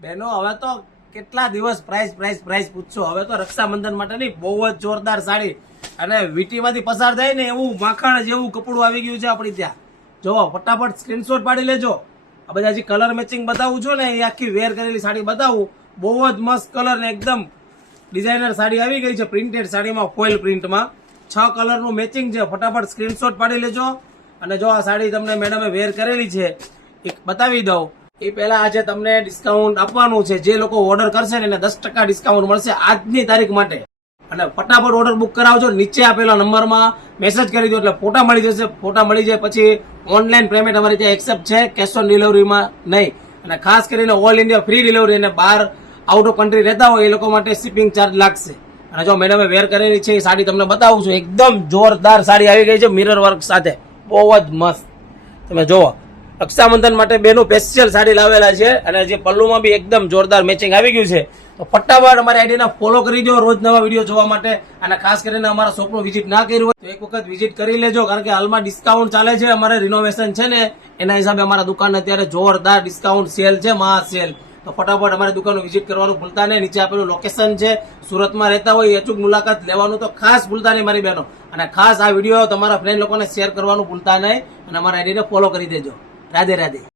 બહેનો હવે તો કેટલા દિવસ પ્રાઇસ પૂછશો. હવે તો રક્ષાબંધન માટે નહીં, બહુ જ જોરદાર સાડી અને વીટીમાંથી પસાર થાય ને એવું માખણ જેવું કપડું આવી ગયું છે આપણી ત્યાં. જો ફટાફટ સ્ક્રીનશોટ પાડી લેજો. આ બધા જે કલર મેચિંગ બતાવું છું ને એ આખી વેર કરેલી સાડી બતાવું. બહુ જ મસ્ત કલર ને એકદમ ડિઝાઇનર સાડી આવી ગઈ છે, પ્રિન્ટેડ સાડીમાં ફોઇલ પ્રિન્ટમાં 6 કલરનું મેચિંગ છે. ફટાફટ સ્ક્રીનશોટ પાડી લેજો. અને જો આ સાડી તમને મેડમે વેર કરેલી છે એક બતાવી દઉં. એ પહેલા આજે તમને ડિસ્કાઉન્ટ આપવાનું છે. જે લોકો ઓર્ડર કરશે ને એને 10% ડિસ્કાઉન્ટ મળશે આજની તારીખ માટે. અને ફટાફટ ઓર્ડર બુક કરાવજો. નીચે આપેલા નંબરમાં મેસેજ કરી દો એટલે ફોટા મળી જશે. ફોટા મળી જાય પછી ઓનલાઈન પેમેન્ટ અમારી ત્યાં એક્સેપ્ટ છે, કેશ ઓન ડિલિવરીમાં નહીં. અને ખાસ કરીને ઓલ ઇન્ડિયા ફ્રી ડિલિવરી અને બહાર આઉટ ઓફ કન્ટ્રી રહેતા હોય એ લોકો માટે શિપિંગ ચાર્જ લાગશે. અને જો મેડમે વેર કરેલી છે એ સાડી તમને બતાવું છું. એકદમ જોરદાર સાડી આવી ગઈ છે મિરર વર્ક સાથે, બહુ જ મસ્ત. તમે જોવો રક્ષાબંધન માટે બેનું સ્પેશિયલ સાડી લાવેલા છે. અને જે પલ્લુમાં બી એકદમ જોરદાર મેચિંગ આવી ગયું છે. તો ફટાફટ અમારી આઈડીને ફોલો કરી દો રોજ નવા વિડીયો જોવા માટે. અને ખાસ કરીને અમારા શોપનું વિઝિટ ના કર્યું હોય તો એક વખત વિઝિટ કરી લેજો, કારણ કે હાલમાં ડિસ્કાઉન્ટ ચાલે છે. અમારે રિનોવેશન છે ને એના હિસાબે અમારા દુકાન અત્યારે જોરદાર ડિસ્કાઉન્ટ સેલ છે, મહા સેલ. તો ફટાફટ અમારી દુકાનનું વિઝિટ કરવાનું ભૂલતા નહીં. નીચે આપેલું લોકેશન છે. સુરતમાં રહેતા હોય અચૂક મુલાકાત લેવાનું તો ખાસ ભૂલતા નહીં મારી બહેનો. અને ખાસ આ વિડીયો તમારા ફ્રેન્ડ લોકોને શેર કરવાનું ભૂલતા નહીં. અને અમારા આઈડીને ફોલો કરી દેજો. રાધે રાધે.